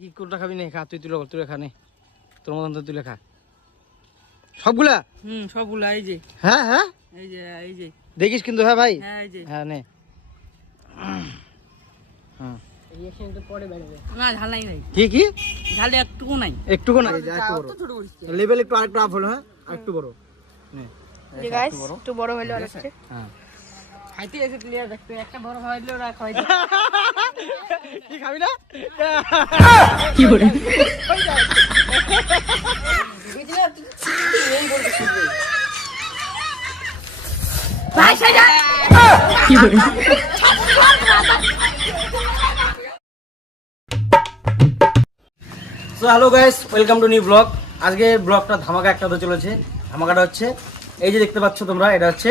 কি কোনটা খাবি না খা, তুই তুলে খা নে, তোর মতন তো তুলে খা সবগুলা। সবগুলা এই যে। হ্যাঁ হ্যাঁ এই যে দেখিস কিন্তু। হ্যাঁ ভাই, হ্যাঁ এই যে। হ্যাঁ নে। রিঅ্যাকশন তো পরে বেরোবে। না ঝাল নাই ভাই। কি ঝাল একটুকু নাই। একটুকু না, একটু বড় লেভেল, একটু আরেকটু আপ হলো। হ্যাঁ আরেকটু বড় নে গাইস, একটু বড় হইলো আর হচ্ছে। হ্যাঁ খাইতে এসে ক্লিয়ার দেখতে একটা বড় হইলো না খাইতে। কি খাবি না? কি করে ভাই সাজা কি করে। So hello guys, welcome to new blog. আজকে ব্লগটা ধামাকা একটা হতে চলেছে। ধামাকাটা হচ্ছে এই যে দেখতে পাচ্ছ তোমরা, এটা হচ্ছে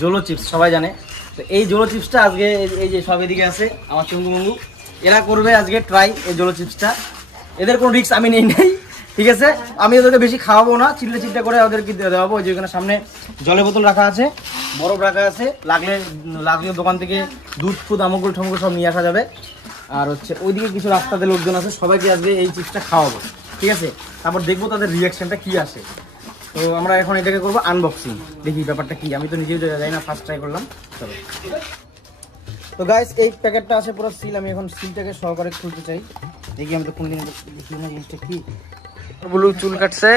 জোলো চিপস, সবাই জানে। তো এই জোলো চিপসটা আজকে এই যে সব এদিকে আছে আমার চঙ্গু মঙ্গু, এরা করবে আজকে ট্রাই এই জোলো চিপসটা। এদের কোনো রিস্ক আমি নেই নাই, ঠিক আছে? আমি ওদেরকে বেশি খাওয়াবো না, চিল্টা করে ওদেরকে দেওয়াবো। ওই যে ওখানে সামনে জলের বোতল রাখা আছে, বরফ রাখা আছে, লাগলে দোকান থেকে দুধ ফুদ আমগুল ঠমগুল সব নিয়ে আসা যাবে। আর হচ্ছে ওইদিকে কিছু রাস্তাতে লোকজন আছে, সবাইকে আজকে এই চিপসটা খাওয়াবো, ঠিক আছে? তারপর দেখবো তাদের রিয়াকশনটা কি আসে। তো আমরা এখন এটাকে করবো আনবক্সিং, দেখি ব্যাপারটা কি। আমি তো নিজেও যাই না, ফার্স্ট ট্রাই করলাম। চলো। তো গাইস, এই প্যাকেটটা আছে পুরো সিল। আমি এখন সিলটাকে সহকারে খুলতে চাই, দেখি। আমি তো কোনদিন দেখি না জিনিসটা কি। ব্লু চুল কাটছে,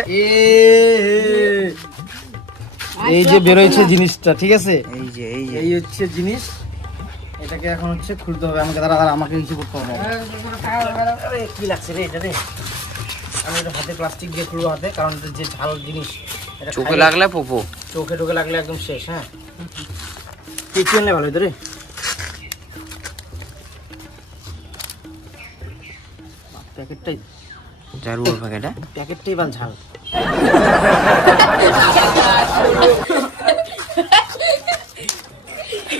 এই যে বেরোইছে জিনিসটা, ঠিক আছে? এই হচ্ছে জিনিস। এটাকে এখন হচ্ছে খুলতে হবে আমাকে। দাঁড়া আমাকে কিছু করতে হবে। আরে কি লাগছে রে এটা রে? আমি এটা হাতে প্লাস্টিক দিয়ে খুলবো হাতে, কারণ এটা যে ঝাল জিনিস, এটা চোখে লাগলে পোপো, চোখে ঢোকে লাগলে একদম শেষ। হ্যাঁ কি আনলে ভালো হতো রে? প্যাকেটটাই জারুর প্যাকেটটাই বাল ঝাল।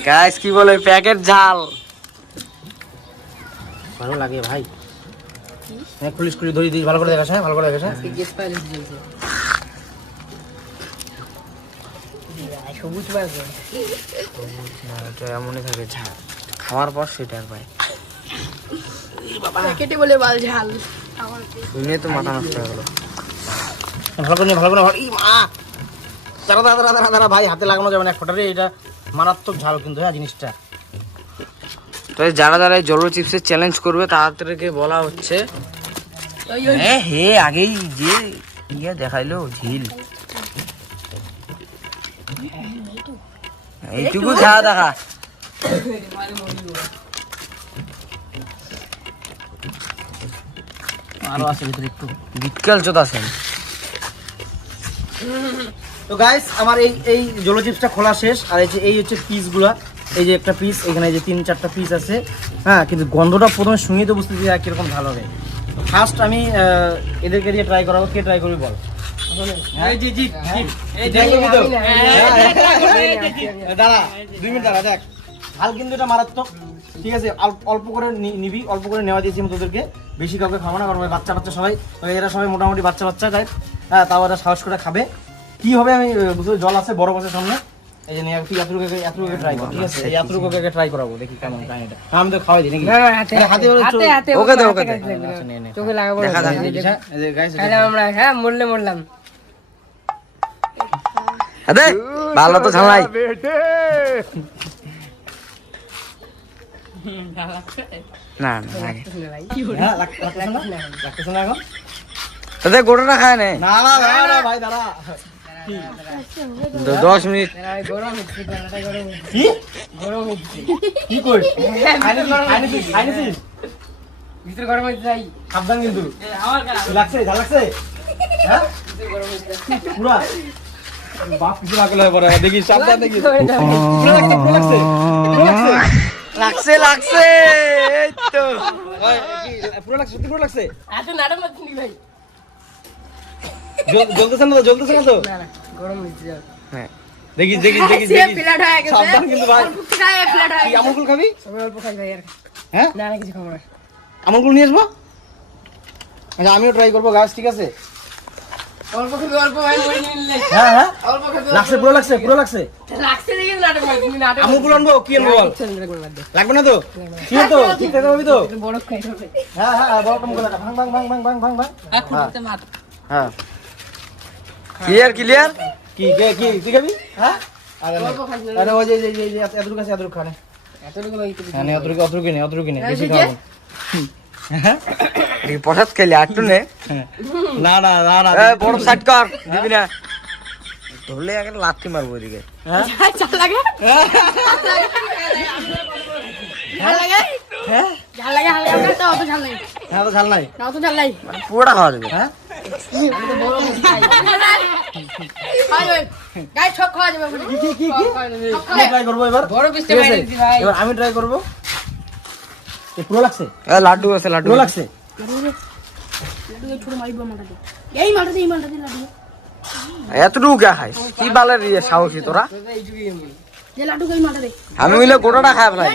গাইস কি বলে, প্যাকেট ঝাল ভালো লাগে ভাই। হ্যাঁ খুলিস ধরি দিস, ভালো করে দেখাস। হ্যাঁ ভালো করে দেখাস। সবুজ বাজে এটা এমনই থাকে ঝাল, খাওয়ার পর সেটা আর ভাই প্যাকেটে বলে বাল ঝাল। শুনে তো মাথা নষ্ট হয়ে গেল। ভালো করে ভালো করে। ই মা, দাঁড়া ভাই, হাতে লাগানো যাবে না এক ফোঁটারে। এটা মারাত্মক ঝাল কিন্তু। হ্যাঁ জিনিসটা তো যারা জলো চিপসের চ্যালেঞ্জ করবে তাদেরকে বলা হচ্ছে হে আগেই যে ইয়ে দেখাইলো ঝিল, এইটুকু খাওয়া দেখা। আরো আছে ভিতরে একটু বিটকেল চোদ আছেন। তো গাইস, আমার এই জলো চিপসটা খোলা শেষ। আর এই হচ্ছে পিসগুলা। এই যে একটা পিস, এখানে যে 3-4টা পিস আছে। হ্যাঁ কিন্তু গন্ধটা প্রথমে শুনিয়ে তো বুঝতে দিই কিরকম ভালো হবে। ফার্স্ট আমি এদেরকে দিয়ে ট্রাই করাবো। কে ট্রাই করবি বল? দাঁড়া 2 মিনিট দাঁড়া, দেখ ঝাল কিন্তু এটা মারাত্মক, ঠিক আছে? অল্প করে নিবি, অল্প করে নেওয়া দিয়েছি আমি তোদেরকে, বেশি কাউকে খাবো না, কারণ বাচ্চা সবাই, এরা সবাই মোটামুটি বাচ্চা তাই। হ্যাঁ তাও এরা সাহস করে খাবে। কি হবে আমি বুঝতে, জল আছে, বরফ আছে সামনে। এই যে তুই এতটুকু ট্রাই কর, ঠিক আছে? এই এতটুকু ট্রাই করাবো, দেখি কেমন কাহিনীটা। হ্যাঁ আমি তো খাওয়াই দিই নাকি? হাতে ওকে দে চোখে লাগাবো দেখা যাক। গাইস আমরা হ্যাঁ মরলাম। আরে ভালো তো ঝালাই না লাগতেছে না এখন। তাদের গোটাটা খায় না। না ভাই দাঁড়া 10 মিনিট। কি কই ভিতরে গরম হইতে যাই, সাবধান কিন্তু। লাগছে ঝাল লাগছে? হ্যাঁ পুরা বাপ কিছু লাগলে পরে দেখি, সাবধান দেখি। লাগছে এই তো পুরো লাগছে, সত্যি পুরো লাগছে। এত নাটক মারছিস ভাই? জ্বলতেছে না তো? না গরম হইতে যাও। হ্যাঁ দেখি ফ্ল্যাট হয়ে গেছে। সাবধান কিন্তু ভাই। ফ্ল্যাট হয়ে কি আমুল খাবি? সবাই অল্প খাই ভাই। আর হ্যাঁ না কিছু খাবো না। আমুল নিয়ে আসবো। আচ্ছা আমিও ট্রাই করবো গাছ, ঠিক আছে? অল্প খাবি অল্প ভাই বই নিলে হ্যাঁ হ্যাঁ অল্প খাবি লাগছে পুরো লাগছে লাগছে দেখি নাটক ভাই তুমি নাটক আমু পুরো আনবো কি আনবো বল লাগবে না তো কি তো ঠিক আছে ভাবি তো বড় খাই হবে হ্যাঁ হ্যাঁ বড় কম করে ভাঙ ভাঙ ভাঙ ভাঙ ভাঙ ভাঙ ভাঙ এখন তো মার হ্যাঁ ক্লিয়ার কি তুই খাবি হ্যাঁ অল্প খাই আরে ওই যে এদরু কাছে এদরু খানে এতটুকু ভাই তুমি হ্যাঁ অতটুকু নে বেশি খাবো প্রসাদ খেলে আটটু নে না বড় সাইড কর দিবি না ধরলে একটা লাথি মারবো এদিকে হ্যাঁ চাল লাগে ঝাল লাগে হ্যাঁ ঝাল লাগে হালকা তো অত ঝাল নাই হ্যাঁ তো ঝাল নাই না অত ঝাল নাই পুরোটা খাওয়া যাবে হ্যাঁ খাই ওই গাই ছক খাওয়া যাবে কি আমি ট্রাই করবো এবার বড় পিসটা ঠিক আছে? বাইরে দিছি ভাই এবার আমি ট্রাই করবো পুরো লাগছে লাড্ডু আছে লাড্ডু পুরো লাগছে ছোট মারিব মাটাতে এই মাটাতে লাড্ডু এতটুকু কে খাইস কি বালের ইয়ে সাহসী তোরা যে লাড্ডু কই মাটাতে আমি মিলে গোটাটা খাই ফেলাই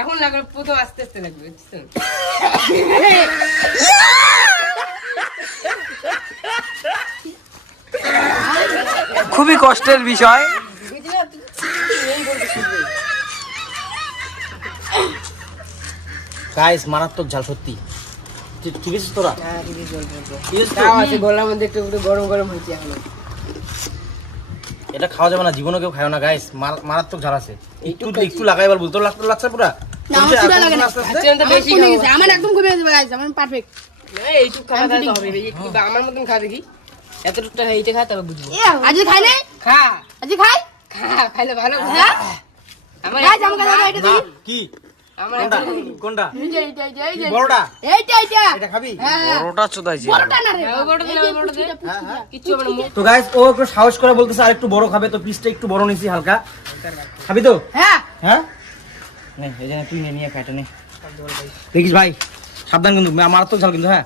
এখন লাগবে প্রথম আস্তে আস্তে লাগবে বুঝছেন খুবই কষ্টের বিষয় গাইস মারাত্মক ঝাল সত্যি ঠিক আছে তোরা ঠিক আছে তো? তাও আছে গলার মধ্যে একটু গরম গরম হইছে এখন এটা খাওয়া যাবে না জীবনে কেউ খায় না গাইস মারাত্মক ঝাল আছে একটু লাগাই এবার বলতো লাগছে পুরা না আমার সুদা লাগে না আস্তে আস্তে। আচ্ছা তো বেশি কমে গেছে আমার একদম কমে গেছে গাইস আমার পারফেক্ট এইটুক খাওয়া দাওয়া হবে একটু আমার মতন খা দেখি এতটুকটা এইটা খা তবে বুঝবো আজ খাই নাই খা আজ খাই খাইলে ভালো হ্যাঁ আমার গাইস আমাকে দাও এটা দিই কি আমার কোনটা এই যে বড়টা এইটা এটা খাবি হ্যাঁ বড়টা চোদাইছি বড়টা না রে বড়টা দিলে বড়টা দে কিচ্ছু হবে না তো গাইস ও একটু সাহস করে বলতেছে আর একটু বড় খাবে তো পিসটা একটু বড় নিছি হালকা খাবি তো হ্যাঁ হ্যাঁ নে এই যে তুই নিয়ে খাইটা নে দেখিস ভাই সাবধান কিন্তু মারাত্মক ঝাল কিন্তু হ্যাঁ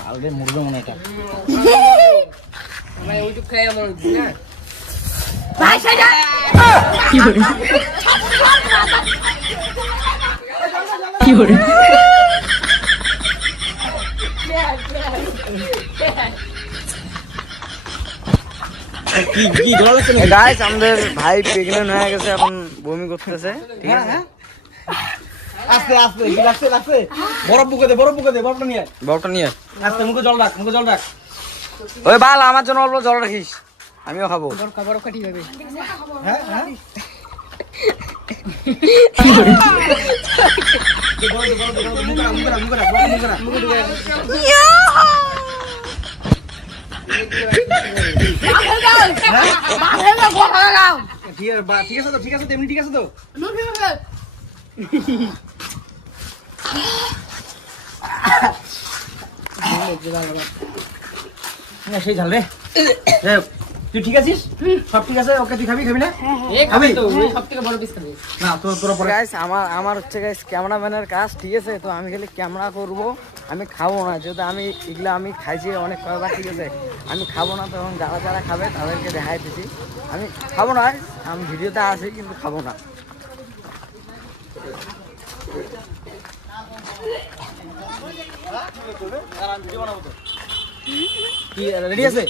ভালবে মুরগো মনে এটা ভাই ওইটুক খাই আমার না ভাই সাজা কি করে কি গলা লাগছে না গাইস আমাদের ভাই প্রেগনেন্ট হয়ে গেছে এখন বমি করতেছে ঠিক আছে আস্তে আস্তে কি লাগছে বরফ বুকে দে বরফটা নিয়ে আয়। বড়টা নিয়ে আস্তে মুখে জল রাখ ওই বাল আমার জন্য অল্প জল রাখিস আমিও খাবো বড় কাটি যাবে হ্যাঁ ঠিক আছে তো এমনি ঠিক আছে তো সেই ঝাল রে যাই হোক, তুই ঠিক আছিস সব ঠিক আছে ওকে তুই খাবি না খাবি তো সবথেকে বড় পিস খাবে না তোর পরে গাইস আমার হচ্ছে গাইস ক্যামেরাম্যানের কাজ ঠিক আছে তো আমি খালি ক্যামেরা করব আমি খাবো না যেহেতু এগুলো আমি খাইছি অনেক কয়বার ঠিক আছে আমি খাবো না তখন যারা খাবে তাদেরকে দেখাই দিছি আমি খাবো না আমি ভিডিওতে আছি কিন্তু খাবো না কি রেডি আছে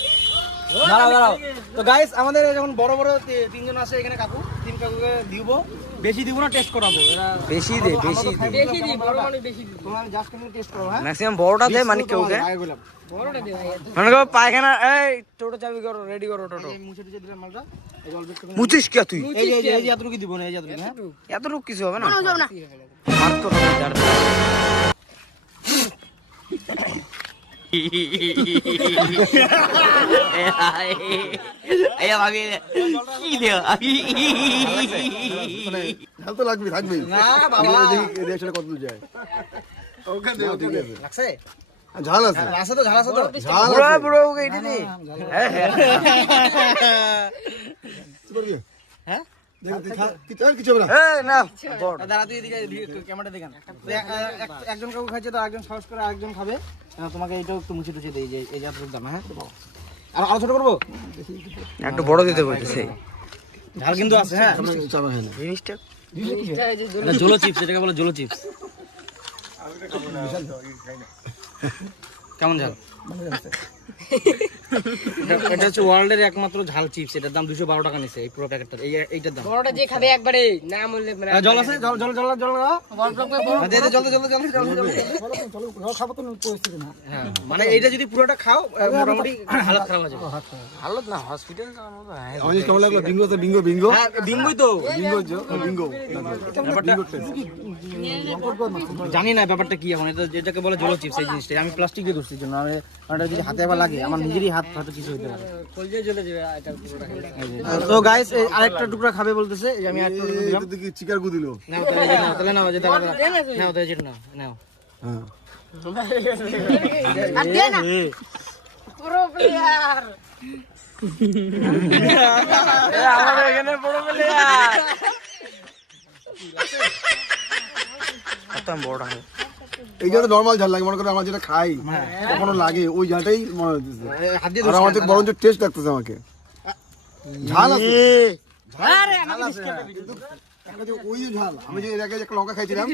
দাঁড়াও তো গাইস আমাদের যখন বড় তিনজন আসে এখানে তিন কাকুকে দিব বেশি দিব না টেস্ট করাবো এরা বেশি দে বেশি দি বড় মানে বেশি দি তোমরা জাস্ট এমনি টেস্ট করো হ্যাঁ ম্যাক্সিমাম বড়টা দে মানে কেউকে বড়টা দে ভাই মনে করো পায়খানা এই টোটো চাবি করো রেডি করো টোটো মুছে টুছে দিলাম মালটা এই অল্প একটু মুচিস কে তুই এই যে এতটুকু দিব না এই যে এতটুকু হ্যাঁ এতটুকু কিছু হবে না যাও না মার তো হবে যার ঝাল তো থাকবেই না বাবা রিয়াকশনে কত দূর যায় লাগছে ঝাল আছে আছে তো ঝাল আছে তো ঝাল পুরো আছে পুরো ওকে এটি দে হ্যাঁ কিছু হবে না এই না বড় দাঁড়া তুই এদিকে ক্যামেরা দেখান একজন কাকু খাচ্ছে তো আরেকজন সাহস করে আরেকজন খাবে তোমাকে এইটাও একটু মুছে টুছে দেই যে এই জাতের দাম হ্যাঁ আর আরো ছোট করবো একটু বড় দিতে বলতেছে ঝাল কিন্তু আছে হ্যাঁ চাপা হয় না জিনিসটা এটা জোলো চিপস এটাকে বলে জোলো চিপস কেমন ঝাল? এটা হচ্ছে ওয়ার্ল্ডের একমাত্র ঝাল চিপস, এটার দাম 212 টাকা নিছে এই পুরো প্যাকেটটা, এইটার দাম। বড়টা যে খাবে একবারে না বললে জল আছে, জল জল জল জল দে দে, জল জল জল জল। হ্যাঁ মানে এইটা যদি পুরোটা খাও মোটামুটি হালত খারাপ হয়ে যাবে। হালত না, হসপিটাল যাওয়ার মতো। আমার জিনিস কেমন লাগলো? বিঙ্গো তো বিঙ্গো বিঙ্গো হ্যাঁ বিঙ্গোই তো। বিঙ্গো বিঙ্গো ব্যাপারটা জানি না ব্যাপারটা কি এখন, এটা যেটাকে বলে জলো চিপস এই জিনিসটা আমি প্লাস্টিক দিয়ে ধরছি জন্য আমি, এটা যদি হাতে আবার লাগে আমার নিজেরই হাত হয়তো কিছু হইতে পারে। তো গাইস আরেকটা টুকরা খাবে বলতেছে, এই যে আমি আরেকটা টুকরা দিলাম। এটা দেখি চিকার গু দিলো। নাও তাহলে নাও যে দাঁড়া নাও তাহলে যেটা নাও নাও। হ্যাঁ আর দে না পুরো প্লেয়ার আমাদের এখানে বড় প্লেয়ার। কত বড় টাকা। এইটা তো নরমাল ঝাল লাগে, মনে করো আমার যেটা খাই কখনো লাগে ওই ঝালটাই মনে হচ্ছে। হাত দিয়ে আর আমার থেকে বরঞ্চ টেস্ট লাগতেছে আমাকে। ঝাল আছে, ঝাল আছে, হ্যাঁ। কিন্তু একটা যে ওই যে ঝাল, আমি যে এর আগে একটা লঙ্কা খাইছিলাম,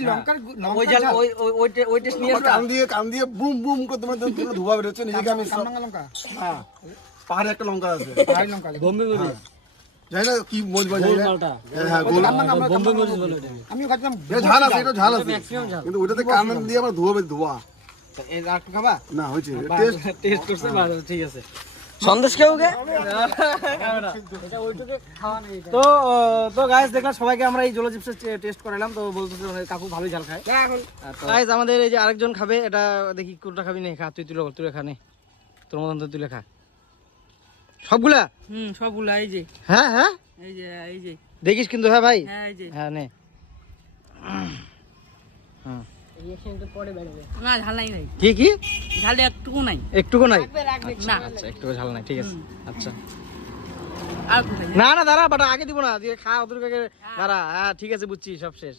ওই জাল ওই টেস্ট নিয়ে আসো। কান দিয়ে বুম বুম করে তোমার ধোয়া বেরোচ্ছে নিজেকে। আমি হ্যাঁ পাহাড়ে একটা লঙ্কা আছে, বোম্বে মরিচ, জানি না কি বলবো, জানি না। মালটা হ্যাঁ গোল বোম্বে মরিচ বলে এটা। এটা ঝাল আছে, এটা ঝাল আছে, কিন্তু ওটাতে কান দিয়ে আমার ধোয়া এর আর একটু খাবা? না হয়েছে টেস্ট। টেস্ট করছে ভালো, ঠিক আছে। সন্দেশ কেউ গে? তো তো গাইস দেখলাম সবাইকে আমরা এই জলো চিপস টেস্ট করালাম, তো বলতেছে মানে কাকু ভালোই ঝাল খায়। গাইস আমাদের এই যে আরেকজন খাবে, এটা দেখি কোনটা খাবি না, খা তুই তুলে খা নে, তোর মতন তো তুলে খা সবগুলা। সবগুলা এই যে হ্যাঁ হ্যাঁ এই যে দেখিস কিন্তু, হ্যাঁ ভাই, হ্যাঁ এই যে হ্যাঁ নে। রিঅ্যাকশনটা পরে বেরোবে না, ঝাল নাই ভাই, কি কি ঝাল একটুকু নাই, একটুকু নাই? না আচ্ছা একটুকু ঝাল নাই, ঠিক আছে আচ্ছা। আর কোথায় না না দাঁড়া, বাটা আগে দিব না, দিয়ে খা ওদের আগে দাঁড়া। হ্যাঁ ঠিক আছে বুঝছি, সব শেষ।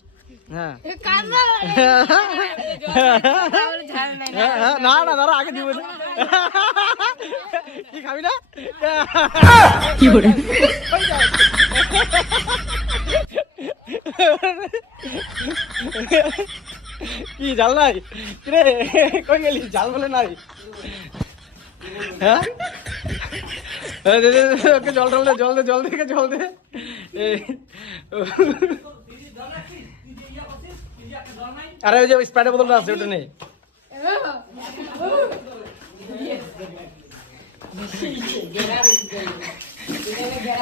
হ্যাঁ কান্না ঝাল নাই না না দাঁড়া আগে দিব না। কি খাবি না? কি করে কি জাল নাই রে? কই গেলি? জাল বলে নাই। হ্যাঁ দে দে ওকে জল দে জল দে জল দে জল দে। আরে ওই যে স্প্রাইটের বোতলটা আছে ওটা নেই।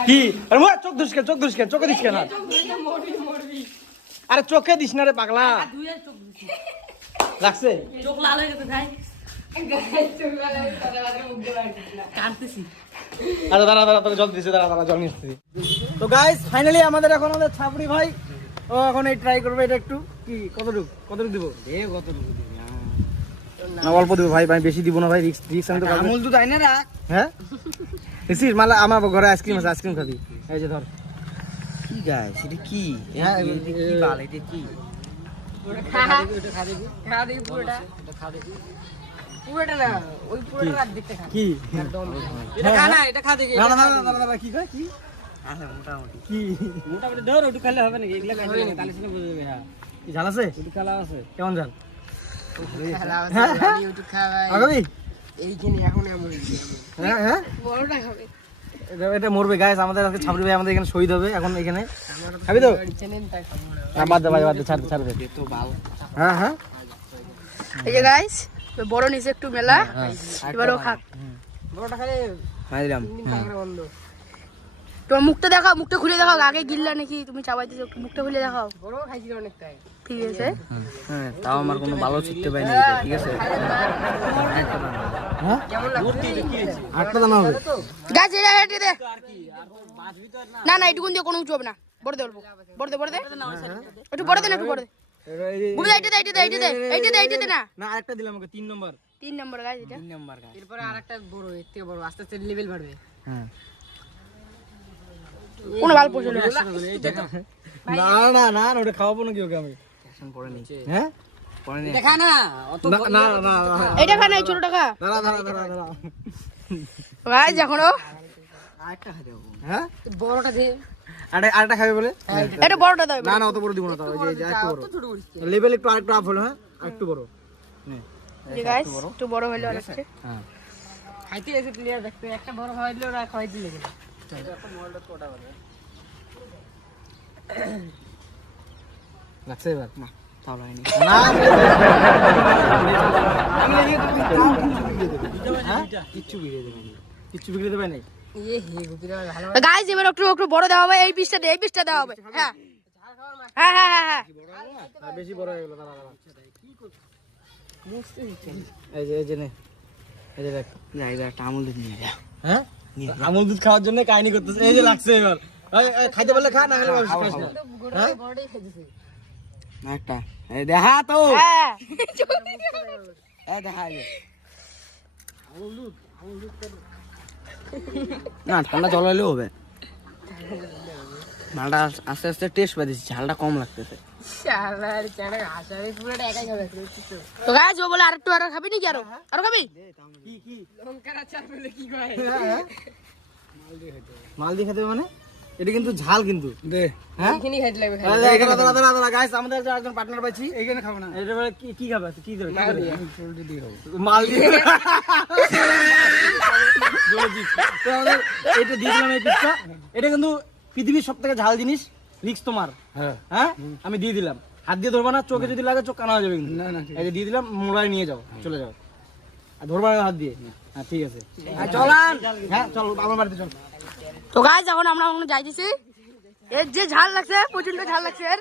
কি আরে মোর চোখ দুষ্কেন চোখে দিস কেন? আরে চোখে দিস না রে পাগলা, লাগছে চোখ লাল হয়ে গেছে ভাই, কাঁদতেছি। আরে দাঁড়া দাঁড়া তোকে জল দিছি, দাঁড়া দাঁড়া জল নিয়ে আসছি। তো গাইস ফাইনালি আমাদের ছাপড়ি ভাই ও এখন এই ট্রাই করবে এটা একটু। কি কতটুকু দিব? না অল্প দিব ভাই, ভাই বেশি দিব না ভাই, রিস্ক আমি তো আমুল দুধ আইনা রাখ। হ্যাঁ এসিস মালা আমার ঘরে আইসক্রিম আছে, আইসক্রিম খাবি? এই যে ধর। কি গাইস এটা কি? হ্যাঁ কি বাল এটা কি? খা দেখি পুরোটা, পুরোটা না ওই পুরোটা রাখ, দেখতে খা, কি এটা খা না, এটা খা দেখি, না না না না না কি কয় কি আচ্ছা মোটামুটি। কি মোটামুটি ধর ওটু খাইলে হবে নাকি? এগুলা খাইলে তাহলে শুনে বুঝে যাবে। হ্যাঁ কি ঝাল আছে? ওটু কালা আছে, কেমন ঝাল? একটু খা ভাই, আগাবি? এইখানে এখন এমন হ্যাঁ হ্যাঁ বড়টা খাবে, এটা মরবে গাইস, আমাদের আজকে ছাপড়ি ভাই আমাদের এখানে শহীদ হবে এখন এখানে। খাবি তো? চেনেন তাই খাবো না। না বাদ দে ভাই বাদ দে, ছাড় দে তো ভালো। হ্যাঁ হ্যাঁ এই যে গাইস বড় নিচে একটু মেলা, এবারও খা, বড়টা খালে খাই দিলাম। বন্ধ। তোমার মুখটা দেখাও, মুখটা খুলে দেখাও, আগে গিললা নাকি তুমি চাবাইতেছো, মুখটা খুলে দেখাও। বড় খাইছিল অনেকটাই, ঠিক আছে। হ্যাঁ তাও আমার কোনো ভালো শিখতে পাইনি, ঠিক আছে। হ্যাঁ কেমন লাগছে? আটটা দানা হবে। গাছ এটা হেঁটে দে, না না এটুকুন দিয়ে কোনো উঁচু হবে না, বড় দে অল্প, বড় দে একটু বড় দে না, একটু বড় দে বুঝলি, এইটা দে না, না আরেকটা দিলাম ওকে, 3 নম্বর। 3 নম্বর গাছ এটা, 3 নম্বর গাছ। এরপরে আরেকটা বড়, এর থেকে বড়, আস্তে আস্তে লেভেল বাড়বে। হ্যাঁ কোন ভালো পছন্দ না না না না ওটা খাওয়াবো নাকি ওকে আমি? হ্যাঁ দেখা না অত, না না না এইটা খা না, এই ছোটটা খা দাঁড়া দাঁড়া দাঁড়া দাঁড়া। গাছ এখনো আরেকটা খাই দেবো। হ্যাঁ বড়টা দে, আরেকটা খাবে বলে? এটা বড়টা দাও, না না অত বড় দিব না, তাও এই যে একটু বড় ছোট করিস লেভেল একটু আরেকটু আপ হলো। হ্যাঁ আরেকটু বড় নে। যে গাইস একটু বড় হলে আর হচ্ছে হ্যাঁ খাইতে এসে প্লেয়ার দেখতে একটা বড় খাওয়াই দিলে ওরা খাওয়াই দিলে লাগছে এবার না তাও লাগেনি কিচ্ছু বিক্রি দেবে না কিচ্ছু বিক্রি দেবে না এ হে গুপিরা ভালো গাইস এবার একটু একটু বড় দেওয়া হবে এই পিসটা দেওয়া হবে হ্যাঁ হ্যাঁ হ্যাঁ হ্যাঁ বেশি বড় হয়ে গেল দাঁড়া এই যে নে এই যে দেখ যা এবার একটা আমুল দুধ নিয়ে যা হ্যাঁ আমুল দুধ খাওয়ার জন্য কাহিনী করতেছে এই যে লাগছে এবার খাইতে পারলে খা না হলে খাস না হ্যাঁ না একটা এই দেখা তো হ্যাঁ এই দেখা এই না ঠান্ডা জল হলেও হবে মালটা আস্তে আস্তে টেস্ট পাচ্ছি ঝালটা কম লাগতেছে শালার চাড়া আসারে পুরোটা একাই খাবে তো গাইস ও বলে আরেকটু আর খাবি নাকি আরো খাবি কি কি লঙ্কার আচার বলে কি কয় মাল দিয়ে খেতে হবে মানে এটা কিন্তু ঝাল কিন্তু দে হ্যাঁ এখানেই খাইতে লাগবে গাইস আমাদের যে একজন পার্টনার পাইছি এইখানে খাবো না এটা বলে কি খাবে কি দেবে মাল দিয়ে। মাল দিয়ে তো আমাদের এটা দিয়ে দিলাম এই পিসটা এটা কিন্তু পৃথিবীর সবথেকে ঝাল জিনিস রিক্স তোমার হ্যাঁ আমি দিয়ে দিলাম হাত দিয়ে ধরবা না চোখে যদি লাগে চোখ কানা হয়ে যাবে কিন্তু এই যে দিয়ে দিলাম মোড়ায় নিয়ে যাও চলে যাও আর ধরবা না হাত দিয়ে হ্যাঁ ঠিক আছে চলান হ্যাঁ চল আমার বাড়িতে চল তো গাইস এখন আমরা ওখানে যাইতেছি এর যে ঝাল লাগছে প্রচন্ড ঝাল লাগছে এর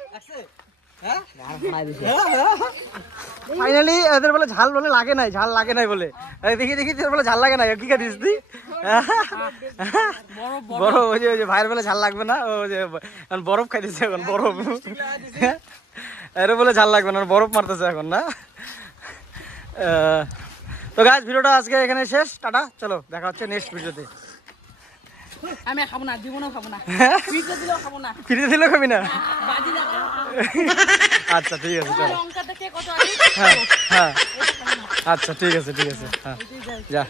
ফাইনালি এদের বলে ঝাল বলে লাগে নাই ঝাল লাগে নাই বলে দেখি তোর বলে ঝাল লাগে নাই কি খাইছিস তুই বরফ ওই যে ভাইয়ের বলে ঝাল লাগবে না ও যে এখন বরফ খাইতেছে এখন বরফ এর বলে ঝাল লাগবে না বরফ মারতেছে এখন না তো গাইস ভিডিওটা আজকে এখানে শেষ টাটা চলো দেখা হচ্ছে নেক্সট ভিডিওতে আমি খাবো না জীবনেও খাবো না পিজ্জা দিলেও খাবো না ফিরে দিলেও খাবি না বাজি না আচ্ছা ঠিক আছে চলো লঙ্কা দেখে কত আছে হ্যাঁ হ্যাঁ আচ্ছা ঠিক আছে হ্যাঁ যা